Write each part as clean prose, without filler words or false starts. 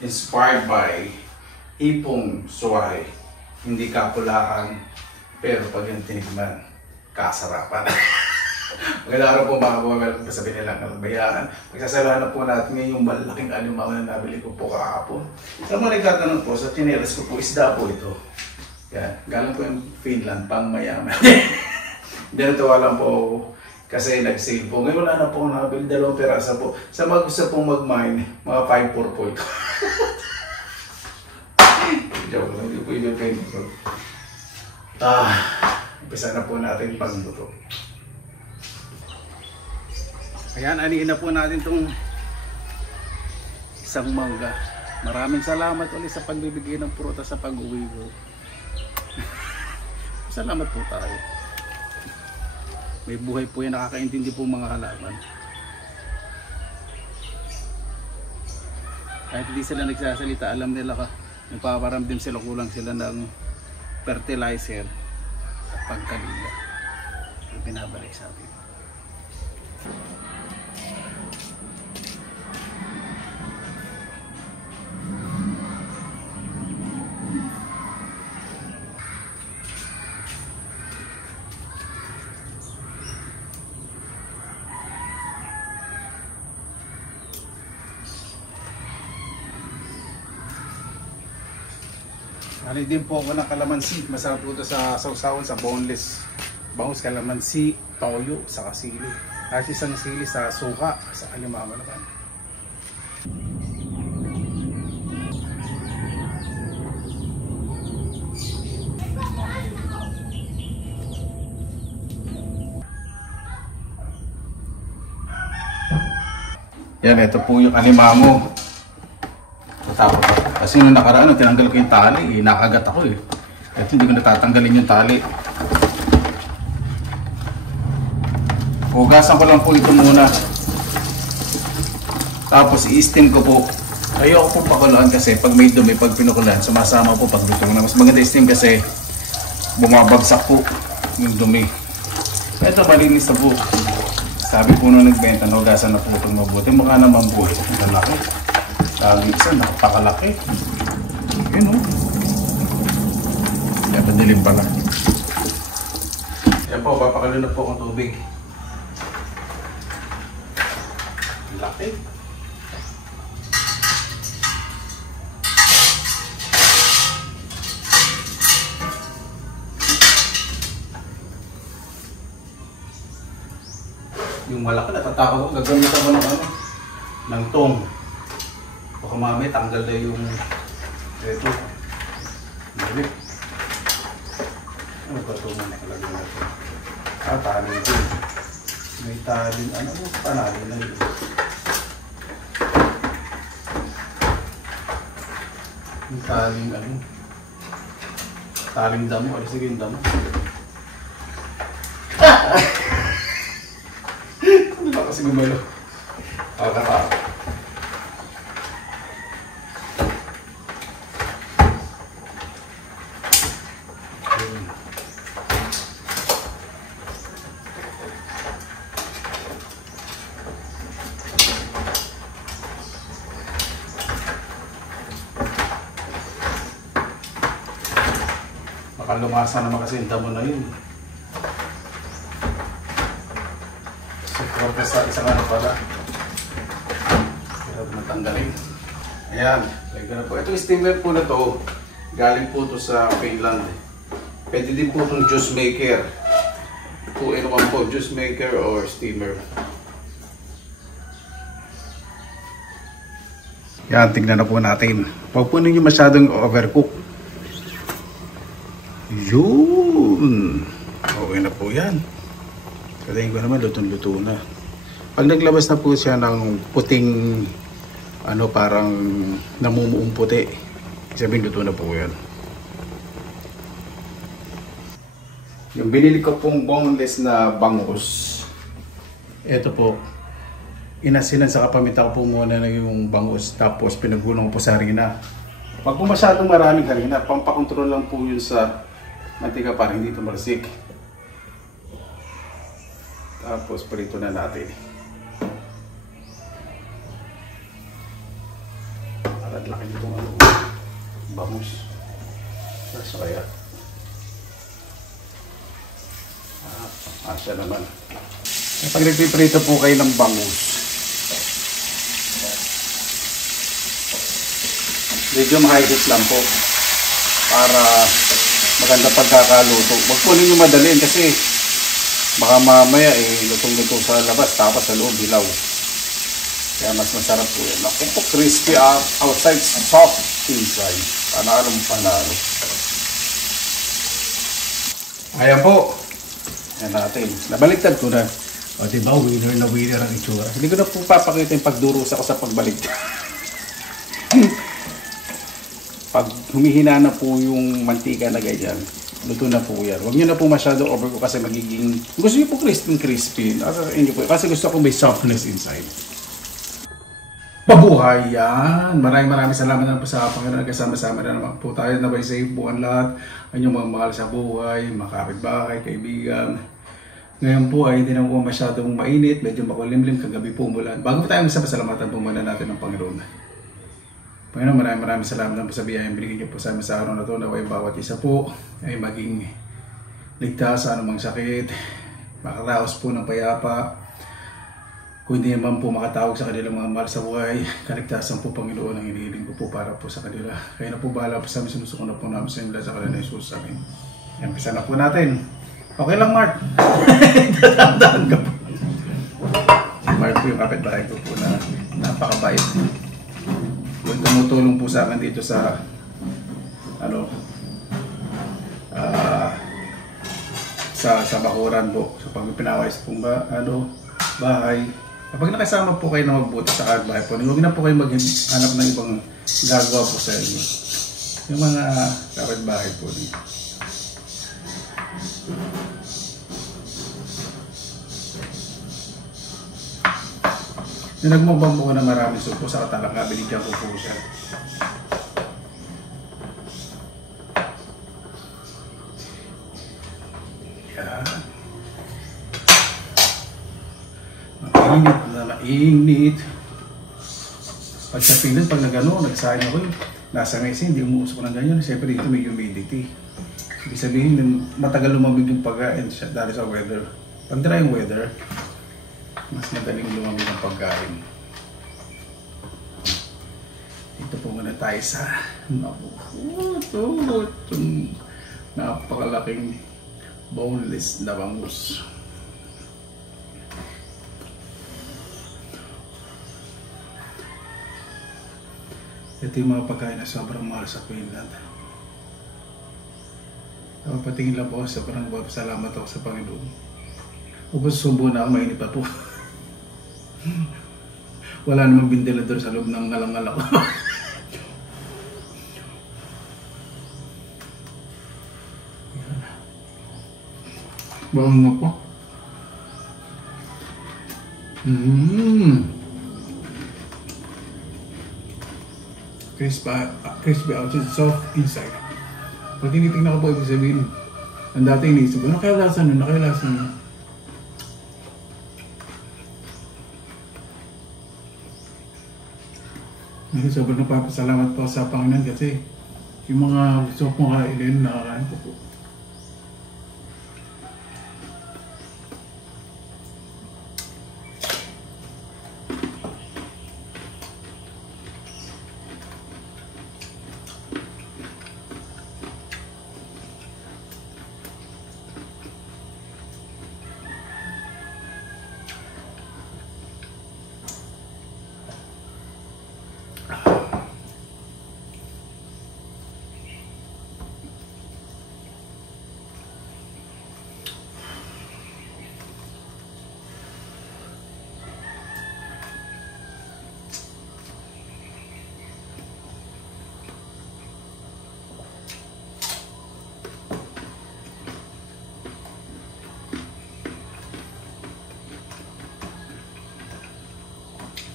Inspired by hipong suway. Hindi kapulaan, pero pag yung tinikman, kasarapan. Magandang araw po mga welcome sa Binilang Kalbayaan. Magsasalahan po natin ngayon yung malaking alimango na nabili ko po kahapon. Sa mga nagtatanong po, sa chinelas ko po, isda po ito. Yan, galing po yung Finland, pang mayaman. Hindi natuwa lang po ako kasi nag-sale po. Ngayon wala na po nabili, 2 pirasa po. Sa mag-gusto pong mag-mine, mga 5-4 po ito. Joke lang, hindi po ito pinito. Umpisa na po natin pagluto. Ayan, aniin na po natin itong isang mangga. Maraming salamat ulit sa pagbibigay ng prutas sa pag-uwi ko. Salamat po tayo. May buhay po yan, nakakaintindi po mga halaman. Kahit hindi sila nagsasalita, alam nila ka, nagpaparamdam sila, kulang sila ng fertilizer at pagkalila. Pinabalik sa atin. Ano din po ako ng kalamansi. Masarap po ito sa sausawan sa boneless. Bangus, kalamansi, toyo, sa kasili. At isang sili sa suka, sa alimango naman. Yan, ito po yung alimango. Tapos, kasi nung nakaraan, tinanggal ko yung tali, nakagat ako eh. At hindi ko natatanggalin yung tali. Hugasan ko lang po ito muna. Tapos i-steam ko po. Ayoko po pakulaan kasi pag may dumi, pag pinukulaan, sumasama po pag luto na. Mas maganda i-steam kasi bumabagsak po yung dumi. Ito, malinis na po. Sabi po nung nagbenta, hugasan na po itong mabuti. Mukha naman po ito. Ang laki. Sabi isa, napakalaki. Yun o. Kaya padilim pala. Yan po, papakalo na po akong tubig. Laki. Yung malaki, natatakot ako. Gagamit ako ng tong. Baka mamaya tanggal na yung ito. Balik. Ano ba ito muna nakalagay natin? Taling din. May taling, ano mo? Panalo na yun. Yung taling, ano? Taling damo. Ano sige yung damo? Ano ba kasi gumalo? Pa. Baka lumasa naman kasi yung damo na yun. So, sa isang ano pala. Hirap matanggalin. Ayan, lagyan na po. Ito steamer po na to. Galing po to sa Finland. Pwede din po itong juice maker. 2-in-1 po, juice maker or steamer. Yan, tignan na po natin. Huwag po ninyo masyadong overcook. Yun! Okay na po yan. Katayin ko naman, lutong-luto na. Pag naglabas na po siya ng puting, ano, parang namumuong puti, sabihin luto na po yan. Yung binili ko pong boneless na bangus, ito po, inasinan sa kapaminta ko po muna na yung bangus, tapos pinagulong ko po sa harina. Pag po masyadong maraming harina, pampakontrol lang po yun sa mantika para hindi tumarsik. Tapos prito na natin. laki nito ano, bangus. So kaya asya naman. Pag nagpiprito po kayo ng bangus, medyo high heat lang po para maganda pagkakaluto. Huwag po ninyo madaliin kasi baka mamaya lutong-luto sa labas tapos sa loob hilaw. Kaya mas masarap po yan. Naku po, crispy outside, soft inside. Panalo. Ayan po. Ayan natin. Nabaliktad ko na. O diba, winner na winner ang itsura. Hindi ko na po papakita yung pagdurusa ko sa pagbaliktad. Pag humihina na po yung mantika na ganyan, luto na po yan. Huwag nyo na po masyado over ko kasi magiging... Gusto nyo po crispy. Kasi gusto ko may softness inside. Mabuhay yan! Maraming salamat na po sa Panginoon. Kasama-sama na naman po tayo. Nabay sa buwan lahat. Ang inyong mga mahal sa buhay, mga kapitbahay, kaibigan. Ngayon po ay hindi na po masyadong mainit. Medyo makulimlim. Kagabi po umulan. Bago po tayo magsapasalamatan po muna natin ng Panginoon. Panginoon, maraming salamat na po sa biyayang binigyan niyo po sa amin sa araw na ito. Naway bawat isa po ay maging ligtas sa anumang sakit. Makaraos po ng payapa. Kung hindi naman po makatawag sa kanilang mga mahal sa buhay, kaligtasan po Panginoon ang hinihiling ko po para po sa kanila. Kaya na po bahala po sa amin, sinusuko na po namin sa inyo sa kanila Jesus sa amin. Umpisa na po natin. Okay lang Mark. Dadaan ka po. Si Mark po yung kapitbahay ko po na napakabait. Yung tumutulong po sa akin dito sa sa bakuran po. So pag may pinawais pong bahay. Kapag nakasama po kayo na mabuti sa kapitbahay po, huwag na po kayo maghanap ng ibang gagawa po sa inyo. Yung mga kapitbahay po dito. Yung nagmubang po na marami so po sa katalanga, binigyan ko po siya. Mainit. Pag sa Pinas, pag nagsayang ako, nasa mesa, hindi umuusok ng ganyan. Siyempre dito may humidity. Ibig sabihin, matagal lumamig yung pagkain dahil sa weather. Pag dry yung weather, mas madaling lumamig ang pagkain. Dito po muna tayo sa napakalaking boneless na bangus. Ito yung mga pagkain na sobrang mahal sa Finland. Patingin lang po, sobrang salamat ako sa Panginoon. Upos sumbo na ako, mainit pa po. Wala namang ventilador sa loob ng ngalang-ngala ko. Bawang nga po. Crispy outside, soft inside. Pag tinitingnan ko po, ibig sabihin, ang dati inisip ko, nakailasan nun. Sobrang napapasalamat po sa Panginoon kasi yung mga gusto kong kainin, nakakain ko po.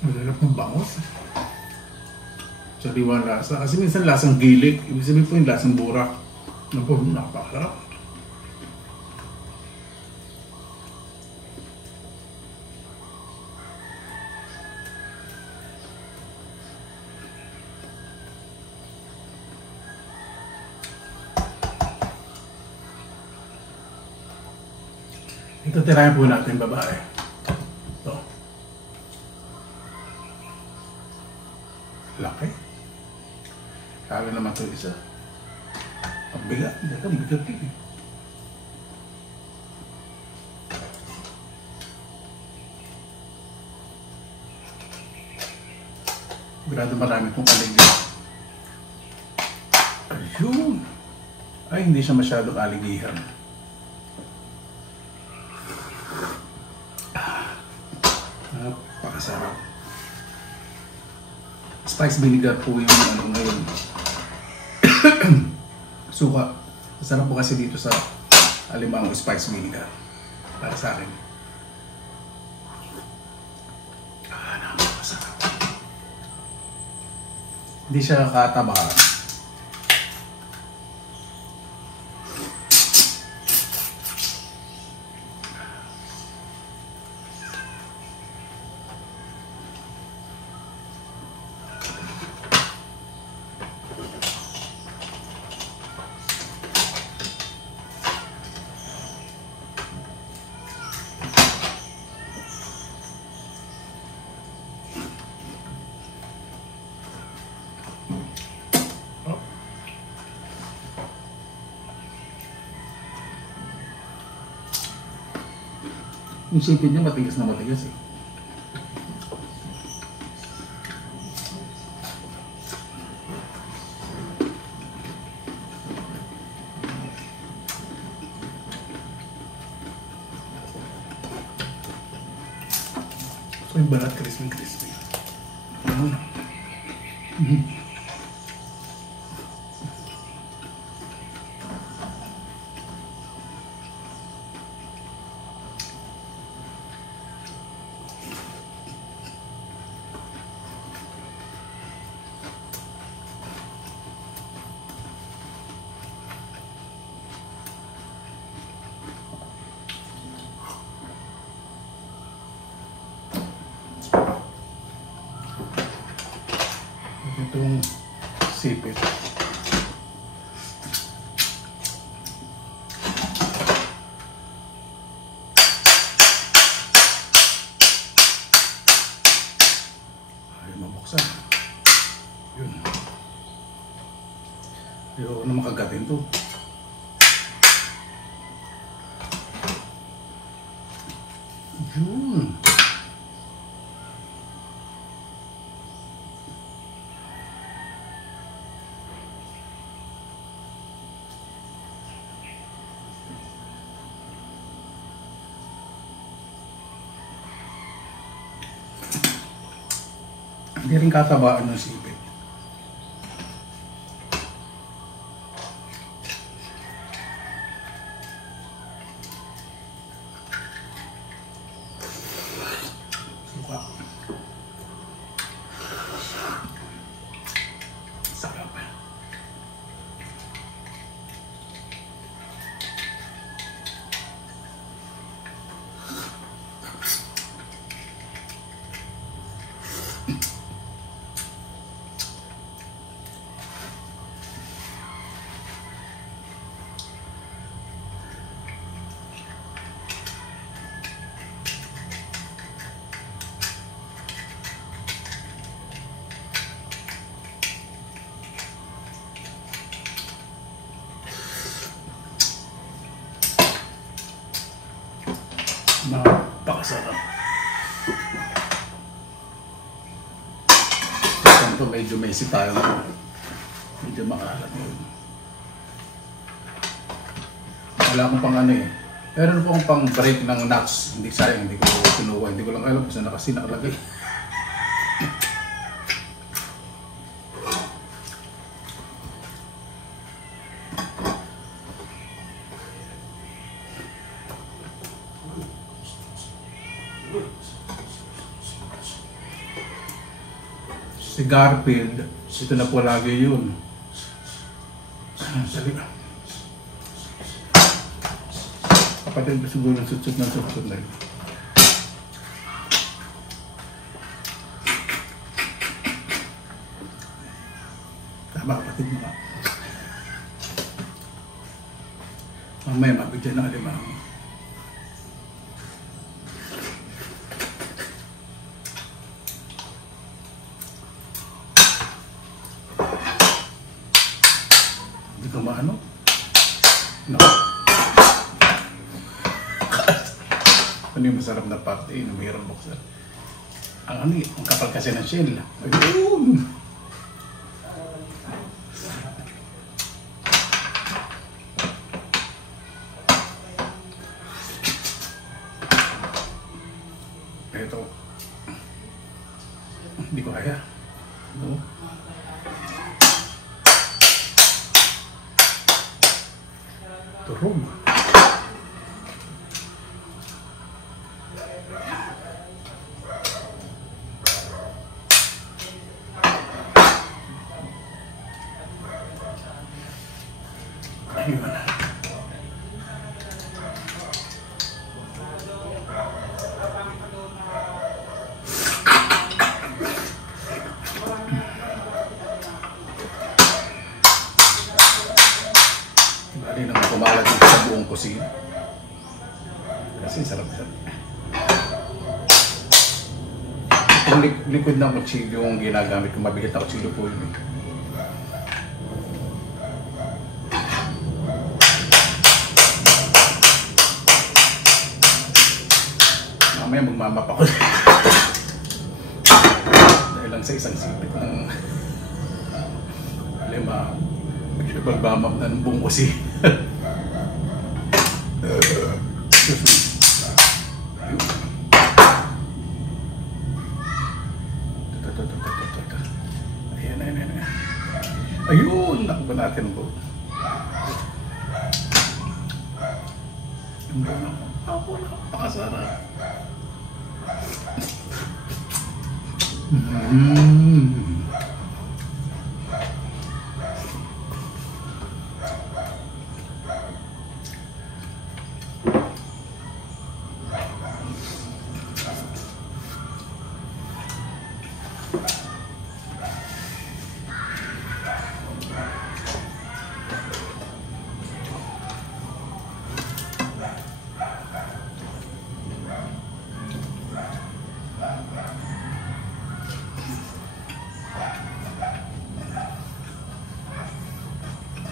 Malalap ng bangus. Sariwa lasa. Kasi minsan lasang gilik. Ibig sabihin po yung lasang burak. Napakasarap. Ito tirayan po natin babae. Ito. Laki. Kaya naman ito isa. Ang bigat. Ito, ang bigat din eh. Grado marami itong kaligyan. Ayun. Ay, hindi siya masyadong aligihan. Napakasarap. Spice vinegar po yung ano ngayon. Suka. Masarap po kasi dito sa Alimango spice vinegar. Para sa akin. Napakasarap. Hindi siya kakataba. Yung sipin niya matigas na matigas eh. So yung balat crispy. Itong sipit. Ay, mabuksan. Yun. Ayoko na makagatin to. Yun. Hindi rin katabaan ng sipit. Suka. Sarap. Napakasarap. Ito medyo messy tayo. Medyo makalat yun. Wala akong pang ano eh. Meron po akong pang break ng nuts. Hindi sayang, hindi ko kinuha. Hindi ko lang alam kung saan nakalagay. Si Garfield, ito na po lagi yun. Dali. Kapatid ko siguro sutsut na yun. Tama kapatid mo ka. Mamaya mabigyan ng Alimango. Hindi ko maano. No. Ano yung masarap na parte ng mayroong boxer? Ang kapal kasi ng shell. Ayun! Ito. Hindi ko kaya. No. Turog. Ayun. Bali naman kumalat dito sa buong kusina. Kasi sarap-sarap. Itong liquid na kutsilyo yung ginagamit kung mabigat na kutsilyo po yun. Mamaya magmamap ako. Dahil lang sa isang sipit ng lima. Magbamap na ng buong kusina. Ayan. Ayun! Nakuha natin ang buo. Yung buo na ako. Napakasarap.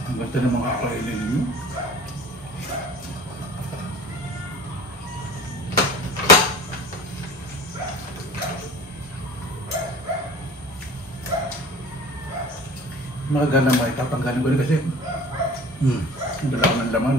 Ang ganda ng mga kakainin ninyo. Maganda naman itatanggalin ko rin kasi ang dala ko ng laman.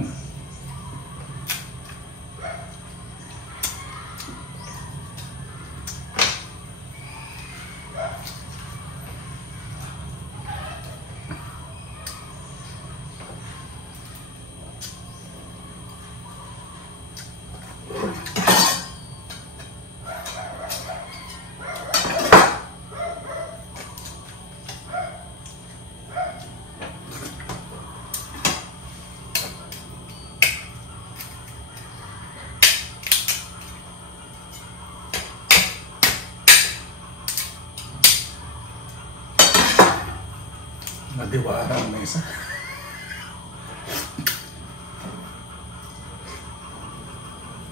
Madiwara ang mesa.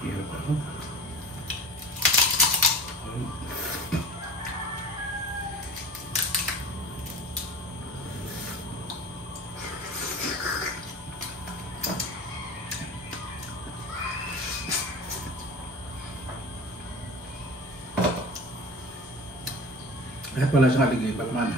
Hirap ako. Kaya pala siya naligipat man.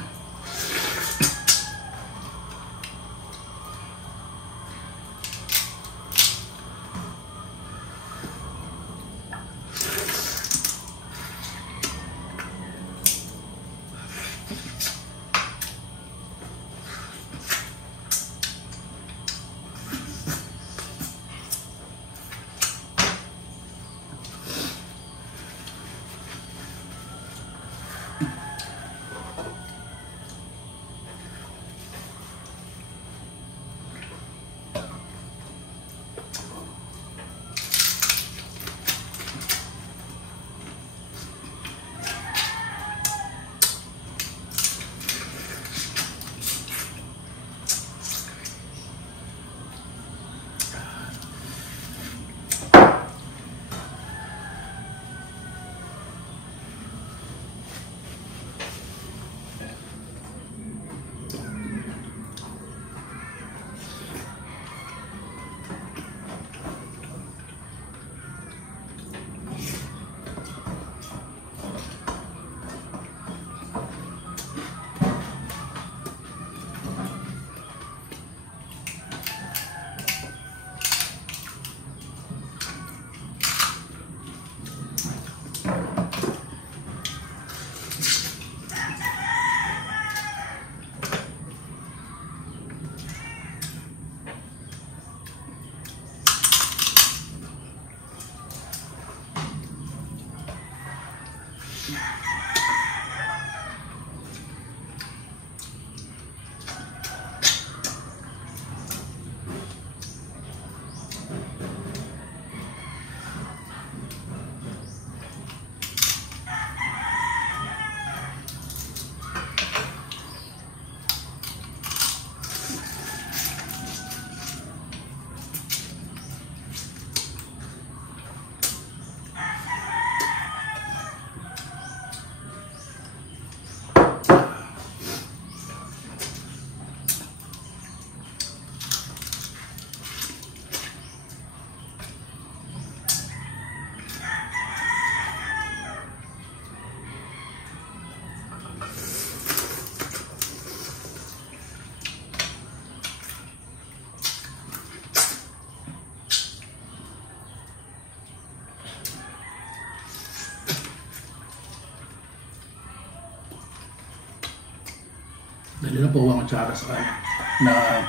Hindi na po ang tsara sa kanya na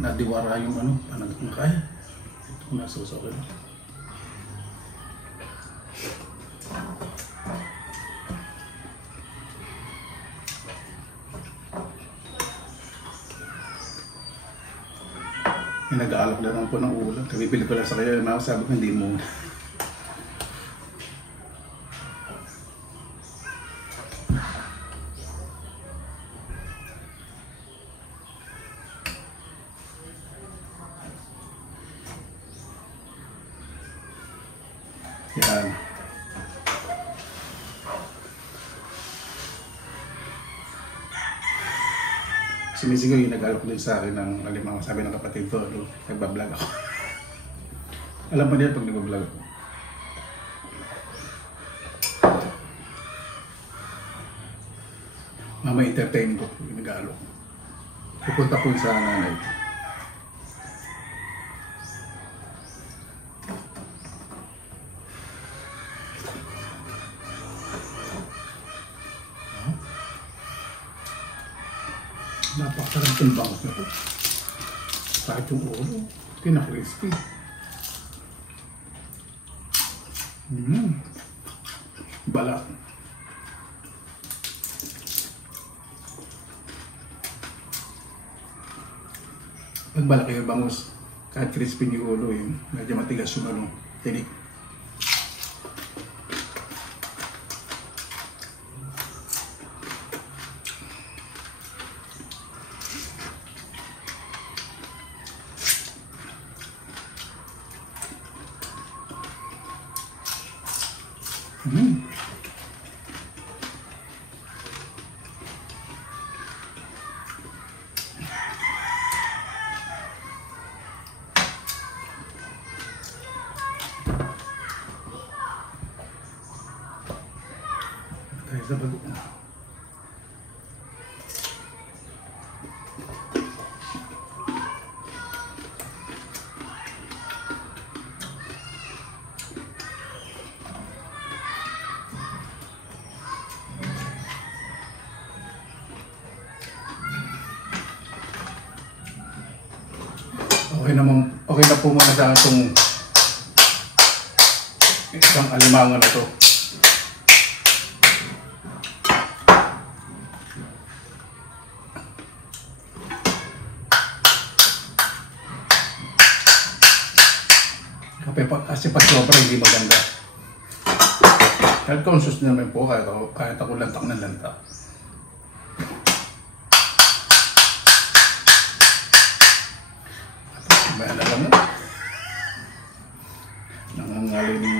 nadiwara yung ano, panag ng kaya. Ito kung nasuso ko lang. Nag-aalok na naman po ng ulam. Kabibili ko lang sa kanya, sabi ko hindi mo. Yan. Sumisigaw yung nag-alok din sa akin ng alimang sabi ng kapatid ko, nagbablog ako. Alam pa niya pag nagbablog ako. Mama entertain ko yung nag-alok. Pupunta po sa nanay. Napakasarap yung bangus na ito. Kahit yung ulo, kinakrispy. Bala. Pag malaki yung bangus, kahit crispy yung ulo, yung medyo matigas yung ano, tinik. Tayo sa bago. Okay na po muna sa itong isang alimangan na ito. Kasi pag sobra hindi maganda. Health conscious naman po kahit ako lantak na lantak. Bayan alam mo. Nangangalay ng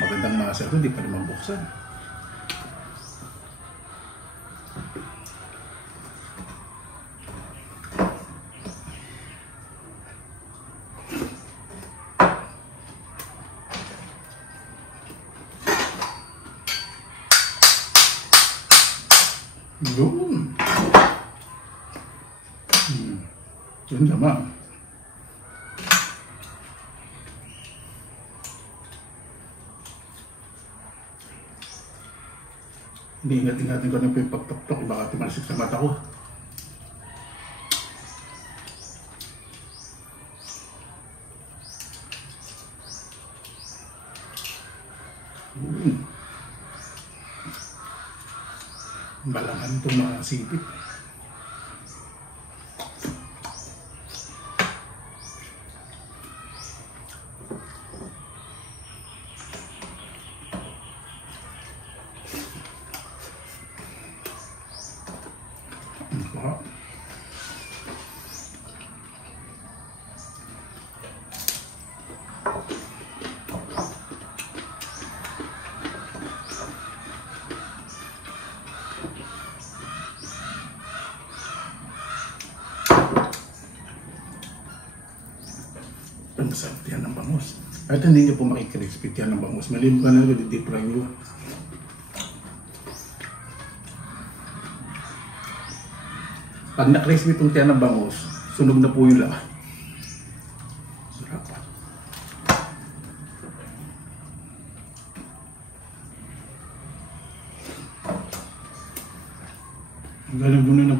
magandang masa ito, hindi pa naman buksan. Yun. Yun naman. Hindi ingat-ingatin ko na po yung pagtok-tok. Baka tumalsik sa mata ko. Balangan itong mga sipit. Ang sarap yan ng bangus. Kahit hindi nyo po makikrispit yan ng bangus. Malim ka na nyo, deep fry nyo. Pag na-crispy itong tiyan ng bangus, sunog na po yung laman. Sarap. Ang galing doon na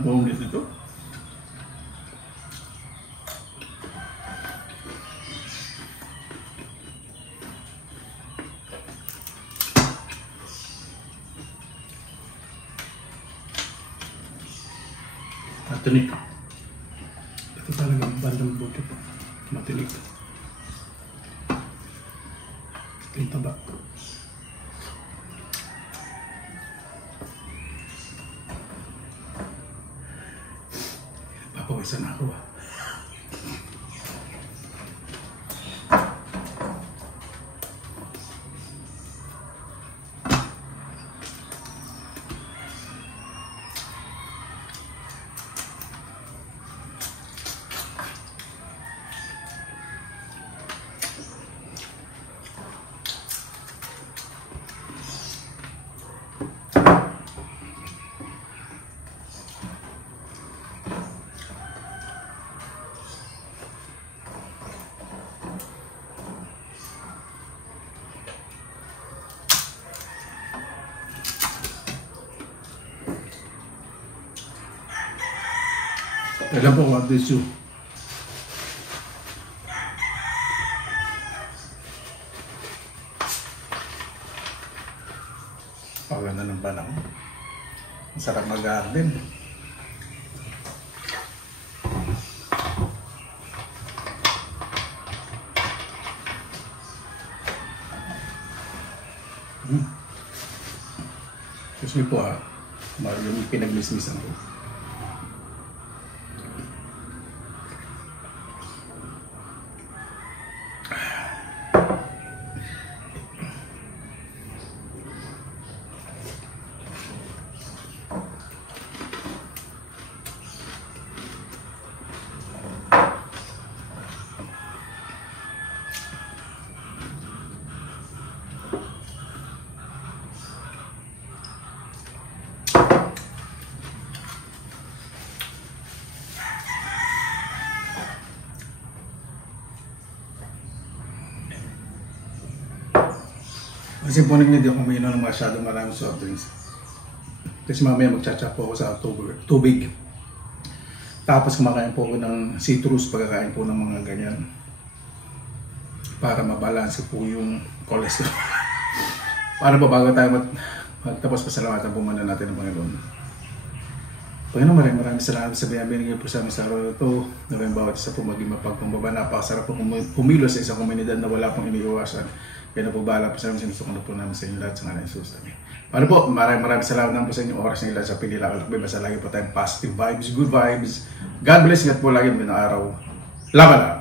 Matinik. Ito talaga ang bandang buto po. Matinik. Ito yung taba. Papawisan ako ah. Kailan po what this you? Paganda ng panahon. Masarap mag-garden. Excuse me po ah. Yung pinagmismisan ko. Kasi po hindi ako umiinom ng masyadong maraming soft drinks. Kasi mamaya magchat-chat po ako sa tubig. Tapos kumakain po ako ng citrus pagkakain po ng mga ganyan. Para mabalanse po yung cholesterol. Para ba bago tayo magtapos pasalamatan po muna natin ng Panginoon. Panginoon, maraming salamat sa binigay po sa amin sa araw na ito. Nawang bawat isa po maging mapagpambaba. Napakasarap po pumilos sa isang komunidad na wala pong iniiwasan. Kaya na po bahala po sa amin, sinusukan na po namin sa inyo lahat sa ngalan ng Jesus. Amen. Paano po, maraming salamat naman po sa inyo oras ng ilan sa Pilila. Basta lagi po tayong positive vibes, good vibes. God bless, ingat po lagi ng araw. Laban na!